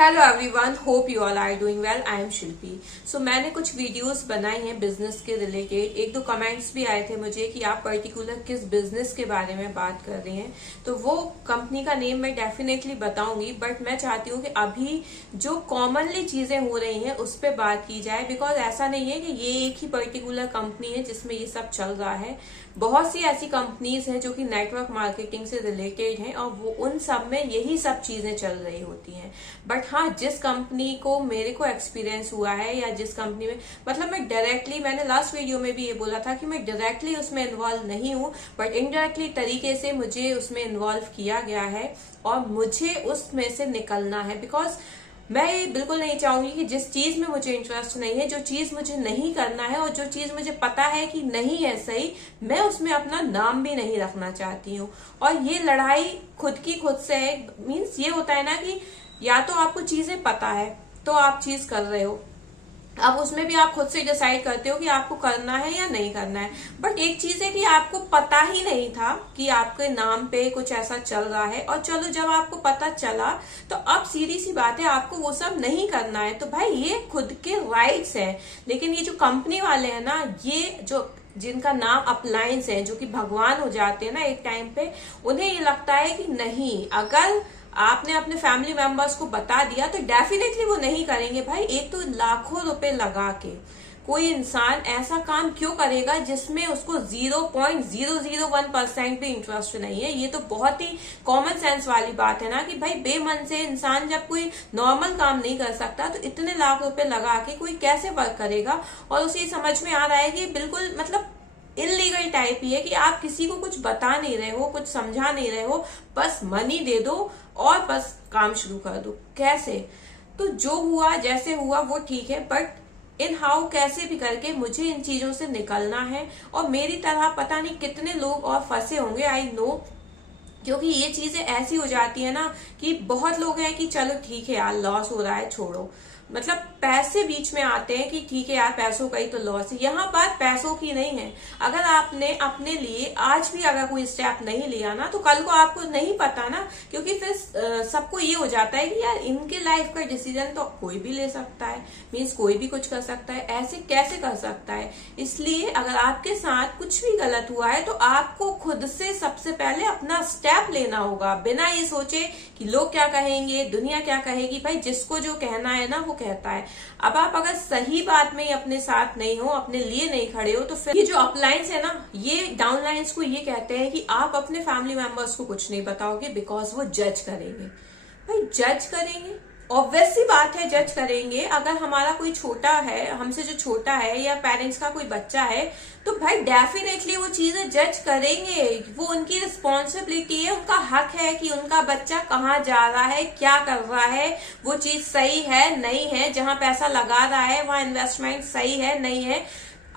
Hello everyone, hope you all are doing well. I am Shilpi. So मैंने कुछ videos बनाई हैं बिजनेस के रिलेटेड। एक दो कमेंट्स भी आए थे मुझे कि आप पर्टिकुलर किस बिजनेस के बारे में बात कर रही हैं, तो वो कंपनी का नेम मैं डेफिनेटली बताऊंगी। बट मैं चाहती हूँ कि अभी जो कॉमनली चीजें हो रही हैं उस पर बात की जाए, बिकॉज ऐसा नहीं है कि ये एक ही पर्टिकुलर कंपनी है जिसमें ये सब चल रहा है। बहुत सी ऐसी कंपनीज हैं जो कि नेटवर्क मार्केटिंग से रिलेटेड हैं और वो उन सब में यही सब चीजें चल रही होती हैं। बट हाँ, जिस कंपनी को मेरे को एक्सपीरियंस हुआ है या जिस कंपनी में मतलब मैंने लास्ट वीडियो में भी ये बोला था कि मैं डायरेक्टली उसमें इन्वॉल्व नहीं हूँ, बट इनडायरेक्टली तरीके से मुझे उसमें इन्वॉल्व किया गया है और मुझे उसमें से निकलना है। बिकॉज मैं ये बिल्कुल नहीं चाहूंगी कि जिस चीज में मुझे इंटरेस्ट नहीं है, जो चीज मुझे नहीं करना है और जो चीज मुझे पता है कि नहीं है सही, मैं उसमें अपना नाम भी नहीं रखना चाहती हूँ। और ये लड़ाई खुद की खुद से है। मीन्स ये होता है ना कि या तो आपको चीजें पता है तो आप चीज कर रहे हो, अब उसमें भी आप खुद से डिसाइड करते हो कि आपको करना है या नहीं करना है। बट एक चीज है कि आपको पता ही नहीं था कि आपके नाम पे कुछ ऐसा चल रहा है, और चलो जब आपको पता चला तो अब सीधी सी बात है, आपको वो सब नहीं करना है। तो भाई ये खुद के राइट्स हैं। लेकिन ये जो कंपनी वाले हैं ना, ये जो जिनका नाम अपलायंस है, जो कि भगवान हो जाते हैं ना एक टाइम पे, उन्हें ये लगता है कि नहीं, अगर आपने अपने फैमिली मेंबर्स को बता दिया तो डेफिनेटली वो नहीं करेंगे। भाई एक तो लाखों रुपए लगा के कोई इंसान ऐसा काम क्यों करेगा जिसमें उसको 0.001% भी इंटरेस्ट नहीं है। ये तो बहुत ही कॉमन सेंस वाली बात है ना कि भाई बेमन से इंसान जब कोई नॉर्मल काम नहीं कर सकता तो इतने लाख रुपए लगा के कोई कैसे वर्क करेगा। और उसे समझ में आ रहा है कि बिल्कुल मतलब इलीगल टाइप ही है कि आप किसी को कुछ बता नहीं रहे हो, कुछ समझा नहीं रहे हो, बस मनी दे दो और बस काम शुरू कर दो। कैसे? तो जो हुआ जैसे हुआ वो ठीक है, बट इन हाउ कैसे भी करके मुझे इन चीजों से निकलना है। और मेरी तरह पता नहीं कितने लोग और फंसे होंगे, आई नो, क्योंकि ये चीजें ऐसी हो जाती है ना कि बहुत लोग हैं कि चलो ठीक है यार, लॉस हो रहा है, छोड़ो। मतलब पैसे बीच में आते हैं कि ठीक है यार, पैसों का ही तो लॉस है। यहाँ बात पैसों की नहीं है। अगर आपने अपने लिए आज भी अगर कोई स्टेप नहीं लिया ना, तो कल को आपको नहीं पता ना, क्योंकि फिर सबको ये हो जाता है कि यार इनके लाइफ का डिसीजन तो कोई भी ले सकता है, मीन्स कोई भी कुछ कर सकता है, ऐसे कैसे कर सकता है। इसलिए अगर आपके साथ कुछ भी गलत हुआ है तो आपको खुद से सबसे पहले अपना स्टेप लेना होगा, बिना ये सोचे कि लोग क्या कहेंगे, दुनिया क्या कहेगी। भाई जिसको जो कहना है ना वो कहता है। अब आप अगर सही बात में अपने साथ नहीं हो, अपने लिए नहीं खड़े हो, तो फिर ये जो अपलाइंस है ना, ये डाउनलाइंस को ये कहते हैं कि आप अपने फैमिली मेंबर्स को कुछ नहीं बताओगे बिकॉज वो जज करेंगे। भाई जज करेंगे, ऑब्वियस सी बात है, जज करेंगे। अगर हमारा कोई छोटा है, हमसे जो छोटा है, या पेरेंट्स का कोई बच्चा है, तो भाई डेफिनेटली वो चीजें जज करेंगे। वो उनकी रिस्पॉन्सिबिलिटी है, उनका हक है कि उनका बच्चा कहाँ जा रहा है, क्या कर रहा है, वो चीज सही है नहीं है, जहां पैसा लगा रहा है वहां इन्वेस्टमेंट सही है नहीं है।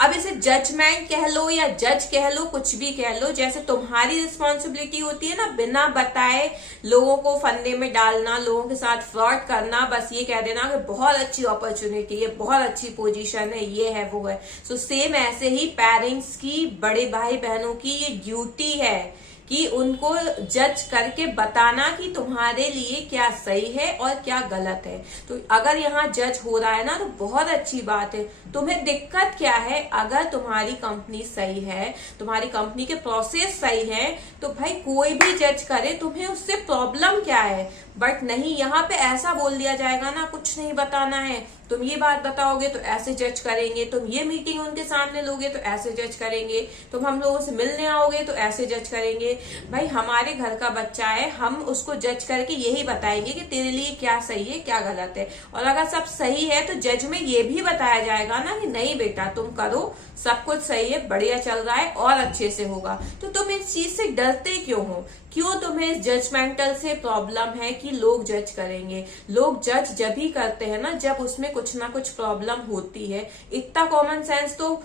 अब इसे जजमेंट कह लो या जज कह लो, कुछ भी कह लो, जैसे तुम्हारी रिस्पॉन्सिबिलिटी होती है ना बिना बताए लोगों को फंदे में डालना, लोगों के साथ फ्रॉड करना, बस ये कह देना कि बहुत अच्छी अपॉर्चुनिटी है, बहुत अच्छी पोजीशन है, ये है वो है। सो सेम ऐसे ही पेरेंट्स की, बड़े भाई बहनों की ये ड्यूटी है कि उनको जज करके बताना कि तुम्हारे लिए क्या सही है और क्या गलत है। तो अगर यहाँ जज हो रहा है ना तो बहुत अच्छी बात है। तुम्हें दिक्कत क्या है? अगर तुम्हारी कंपनी सही है, तुम्हारी कंपनी के प्रोसेस सही है, तो भाई कोई भी जज करे, तुम्हें उससे प्रॉब्लम क्या है। बट नहीं, यहाँ पे ऐसा बोल दिया जाएगा ना, कुछ नहीं बताना है, तुम ये बात बताओगे तो ऐसे जज करेंगे, तुम ये मीटिंग उनके सामने लोगे तो ऐसे जज करेंगे, तुम हम लोगों से मिलने आओगे तो ऐसे जज करेंगे। भाई हमारे घर का बच्चा है, हम उसको जज करके यही बताएंगे कि तेरे लिए क्या सही है क्या गलत है। और अगर सब सही है तो जज में ये भी बताया जाएगा ना कि नहीं बेटा तुम करो, सब कुछ सही है, बढ़िया चल रहा है और अच्छे से होगा। तो तुम इस चीज से डरते क्यों हो? क्यों तुम्हें इस जजमेंटल से प्रॉब्लम है कि लोग जज करेंगे? लोग जज जब ही करते हैं ना जब उसमें कुछ ना कुछ प्रॉब्लम होती है। इतना कॉमन सेंस तो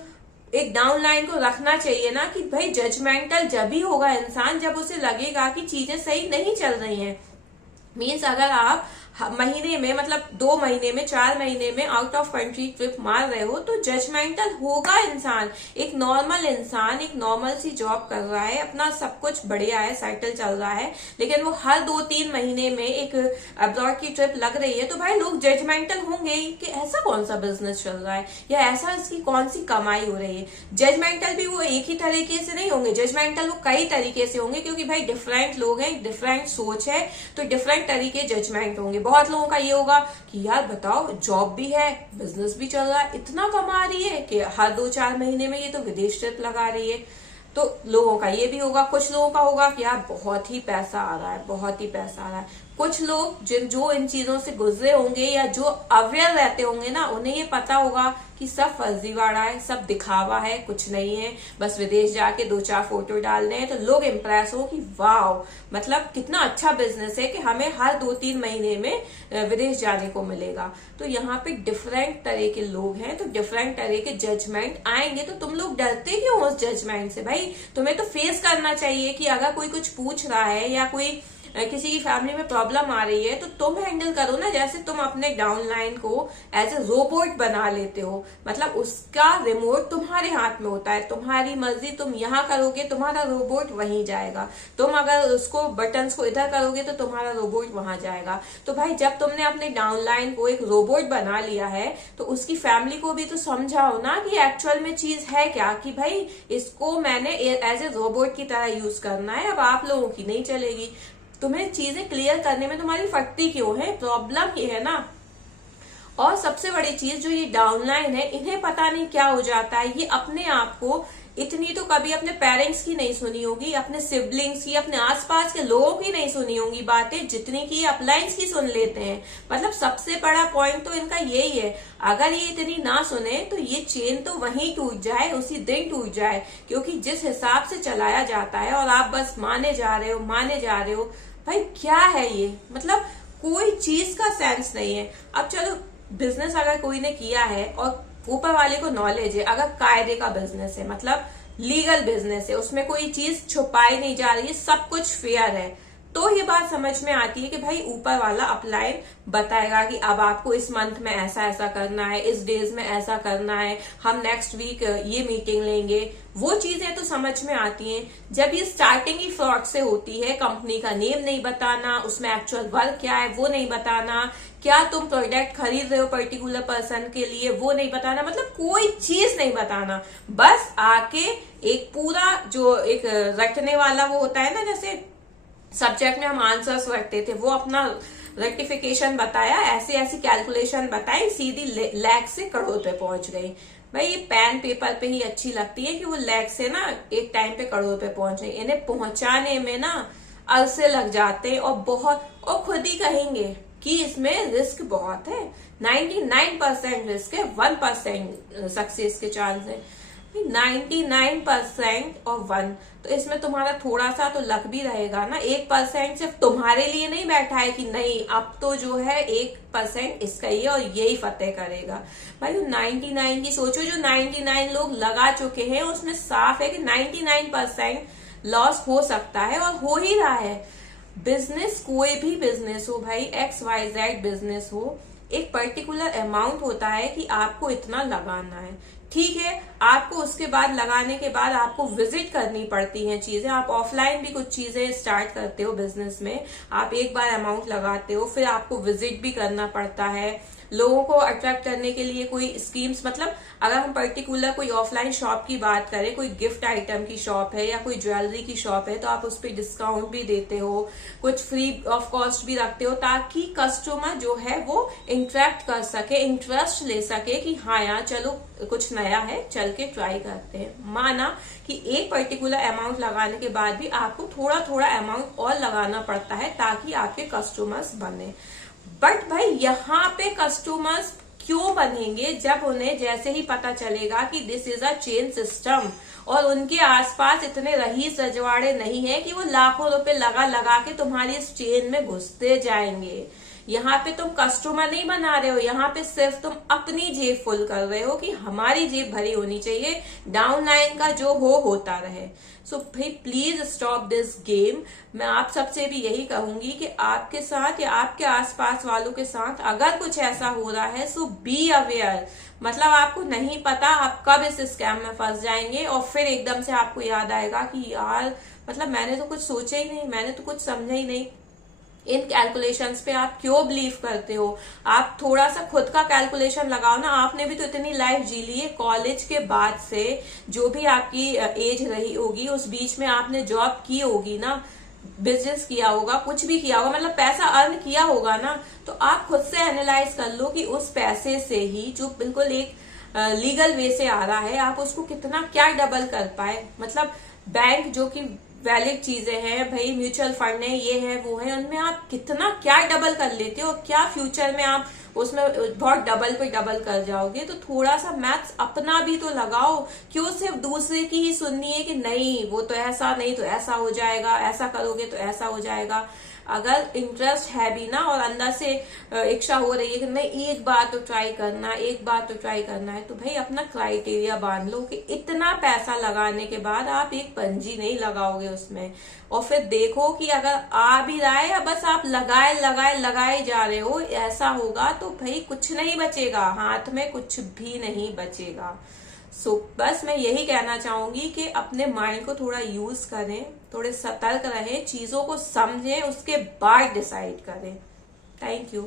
एक डाउन लाइन को रखना चाहिए ना कि भाई जजमेंटल जब ही होगा इंसान जब उसे लगेगा कि चीजें सही नहीं चल रही हैं। मीन्स अगर आप महीने में मतलब 2 महीने में 4 महीने में आउट ऑफ कंट्री ट्रिप मार रहे हो तो जजमेंटल होगा इंसान। एक नॉर्मल इंसान एक नॉर्मल सी जॉब कर रहा है, अपना सब कुछ बढ़िया है, सेटल चल रहा है, लेकिन वो हर 2-3 महीने में एक अब्रॉड की ट्रिप लग रही है तो भाई लोग जजमेंटल होंगे ही कि ऐसा कौन सा बिजनेस चल रहा है या ऐसा इसकी कौन सी कमाई हो रही है। जजमेंटल भी वो एक ही तरीके से नहीं होंगे, जजमेंटल वो कई तरीके से होंगे, क्योंकि भाई डिफरेंट लोग हैं, डिफरेंट सोच है, तो डिफरेंट तरीके जजमेंट होंगे। बहुत लोगों का ये होगा कि यार बताओ जॉब भी है, बिजनेस भी चल रहा है, इतना कमा रही है कि हर 2-4 महीने में ये तो विदेश ट्रिप लगा रही है। तो लोगों का ये भी होगा। कुछ लोगों का होगा कि यार बहुत ही पैसा आ रहा है, बहुत ही पैसा आ रहा है। कुछ लोग जो इन चीजों से गुजरे होंगे या जो अवेयर रहते होंगे ना, उन्हें ये पता होगा कि सब फर्जीवाड़ा है, सब दिखावा है, कुछ नहीं है, बस विदेश जाके 2-4 फोटो डालने हैं तो लोग इम्प्रेस हो कि वाव मतलब कितना अच्छा बिजनेस है कि हमें हर 2-3 महीने में विदेश जाने को मिलेगा। तो यहाँ पे डिफरेंट तरह के लोग हैं, तो डिफरेंट तरह के जजमेंट आएंगे। तो तुम लोग डरते क्यों उस जजमेंट से? भाई तुम्हें तो फेस करना चाहिए कि अगर कोई कुछ पूछ रहा है या कोई किसी की फैमिली में प्रॉब्लम आ रही है तो तुम हैंडल करो ना। जैसे तुम अपने डाउनलाइन को एज ए रोबोट बना लेते हो, मतलब उसका रिमोट तुम्हारे हाथ में होता है, तुम्हारी मर्जी, तुम यहाँ करोगे तुम्हारा रोबोट वहीं जाएगा, तुम अगर उसको बटन्स को इधर करोगे तो तुम्हारा रोबोट वहां जाएगा। तो भाई जब तुमने अपने डाउनलाइन को एक रोबोट बना लिया है तो उसकी फैमिली को भी तो समझाओ ना कि एक्चुअल में चीज है क्या, कि भाई इसको मैंने एज ए रोबोट की तरह यूज करना है, अब आप लोगों की नहीं चलेगी। तुम्हें चीजें क्लियर करने में तुम्हारी फटती क्यों है? प्रॉब्लम ये है ना। और सबसे बड़ी चीज जो ये डाउनलाइन है, इन्हें पता नहीं क्या हो जाता है, ये अपने आप को इतनी तो कभी अपने पेरेंट्स की नहीं सुनी होगी, अपने सिबलिंग्स की, अपने आसपास के लोगों की नहीं सुनी होंगी बातें, जितनी की अपलायंस की सुन लेते हैं। मतलब सबसे बड़ा पॉइंट तो इनका यही है, अगर ये इतनी ना सुने तो ये चेन तो वहीं टूट जाए, उसी दिन टूट जाए, क्योंकि जिस हिसाब से चलाया जाता है और आप बस माने जा रहे हो, माने जा रहे हो। भाई क्या है ये? मतलब कोई चीज का सेंस नहीं है। अब चलो बिजनेस अगर कोई ने किया है और ऊपर वाले को नॉलेज है, अगर कायदे का बिजनेस है, मतलब लीगल बिजनेस है, उसमें कोई चीज छुपाई नहीं जा रही है, सब कुछ फेयर है, तो ये बात समझ में आती है कि भाई ऊपर वाला अपलाइन बताएगा कि अब आपको इस मंथ में ऐसा ऐसा करना है, इस डेज में ऐसा करना है, हम नेक्स्ट वीक ये मीटिंग लेंगे। वो चीजें तो समझ में आती हैं। जब ये स्टार्टिंग ही फ्रॉड से होती है, कंपनी का नेम नहीं बताना, उसमें एक्चुअल वर्क क्या है वो नहीं बताना, क्या तुम प्रोडक्ट खरीद रहे हो पर्टिकुलर पर्सन के लिए वो नहीं बताना, मतलब कोई चीज नहीं बताना, बस आके एक पूरा जो एक रटने वाला वो होता है ना, जैसे सब्जेक्ट में हम आंसर्स रखते थे, वो अपना रेक्टिफिकेशन बताया, ऐसी ऐसी कैलकुलेशन बताई, सीधी लैख से करोड़ पे पहुंच गई। भाई ये पेन पेपर पे ही अच्छी लगती है कि वो लैख से ना एक टाइम पे करोड़ पे पहुंच गई, इन्हें पहुंचाने में ना अरसे लग जाते और बहुत, और खुद ही कहेंगे कि इसमें रिस्क बहुत है, 99% रिस्क है, 1% सक्सेस के चांस है। 99% और 1, तो इसमें तुम्हारा थोड़ा सा तो लक भी रहेगा ना। 1% सिर्फ तुम्हारे लिए नहीं बैठा है कि नहीं अब तो जो है 1% इसका ही है और यही फतेह करेगा। भाई 99 की सोचो, जो 99 लोग लगा चुके हैं उसमें साफ है कि 99% लॉस हो सकता है और हो ही रहा है। बिजनेस कोई भी बिजनेस हो भाई, XYZ बिजनेस हो, एक पर्टिकुलर अमाउंट होता है कि आपको इतना लगाना है, ठीक है। आपको उसके बाद लगाने के बाद आपको विजिट करनी पड़ती हैं चीजें, आप ऑफलाइन भी कुछ चीजें स्टार्ट करते हो बिजनेस में, आप एक बार अमाउंट लगाते हो, फिर आपको विजिट भी करना पड़ता है, लोगों को अट्रैक्ट करने के लिए कोई स्कीम्स, मतलब अगर हम पर्टिकुलर कोई ऑफलाइन शॉप की बात करें, कोई गिफ्ट आइटम की शॉप है या कोई ज्वेलरी की शॉप है, तो आप उस पर डिस्काउंट भी देते हो, कुछ फ्री ऑफ कॉस्ट भी रखते हो, ताकि कस्टमर जो है वो इंटरेक्ट कर सके, इंटरेस्ट ले सके कि हाँ यार चलो कुछ नया है, चल के ट्राई करते हैं। माना कि एक पर्टिकुलर अमाउंट लगाने के बाद भी आपको थोड़ा थोड़ा अमाउंट और लगाना पड़ता है ताकि आपके कस्टमर्स बने। बट भाई यहाँ पे कस्टमर्स क्यों बनेंगे? जब उन्हें जैसे ही पता चलेगा कि this is a chain system और उनके आसपास इतने रईस रजवाड़े नहीं है कि वो लाखों रुपए लगा लगा के तुम्हारी इस चेन में घुसते जाएंगे, यहाँ पे तुम कस्टमर नहीं बना रहे हो, यहाँ पे सिर्फ तुम अपनी जेब फुल कर रहे हो कि हमारी जेब भरी होनी चाहिए, डाउन लाइन का जो होता रहे। सो भाई प्लीज स्टॉप दिस गेम। मैं आप सबसे भी यही कहूंगी कि आपके साथ या आपके आसपास वालों के साथ अगर कुछ ऐसा हो रहा है सो बी अवेयर। मतलब आपको नहीं पता आप कब इस स्कैम में फंस जाएंगे और फिर एकदम से आपको याद आएगा कि यार मतलब मैंने तो कुछ सोचा ही नहीं, मैंने तो कुछ समझा ही नहीं। इन कैलकुलेशंस पे आप क्यों बिलीव करते हो? आप थोड़ा सा खुद का कैलकुलेशन लगाओ ना। आपने भी तो इतनी लाइफ जी ली है, कॉलेज के बाद से जो भी आपकी एज रही होगी उस बीच में आपने जॉब की होगी ना, बिजनेस किया होगा, कुछ भी किया होगा, मतलब पैसा अर्न किया होगा ना। तो आप खुद से एनालाइज कर लो कि उस पैसे से ही जो बिल्कुल एक लीगल वे से आ रहा है आप उसको कितना क्या डबल कर पाए। मतलब बैंक जो कि वैलिड चीजें हैं भाई, म्यूचुअल फंड है, ये है वो है, उनमें आप कितना क्या डबल कर लेते हो, क्या फ्यूचर में आप उसमें बहुत डबल पे डबल कर जाओगे। तो थोड़ा सा मैथ्स अपना भी तो लगाओ। क्यों सिर्फ दूसरे की ही सुननी है कि नहीं वो तो ऐसा, नहीं तो ऐसा हो जाएगा, ऐसा करोगे तो ऐसा हो जाएगा। अगर इंटरेस्ट है भी ना और अंदर से इच्छा हो रही है कि नहीं एक बार तो ट्राई करना, एक बार तो ट्राई करना है, तो भाई अपना क्राइटेरिया बांध लो कि इतना पैसा लगाने के बाद आप एक पंजी नहीं लगाओगे उसमें। और फिर देखो कि अगर आ भी रहा है या बस आप लगाए जा रहे हो, ऐसा होगा तो भाई कुछ नहीं बचेगा, हाथ में कुछ भी नहीं बचेगा। बस मैं यही कहना चाहूंगी कि अपने माइंड को थोड़ा यूज करें, थोड़े सतर्क रहें, चीजों को समझें, उसके बाद डिसाइड करें। Thank you.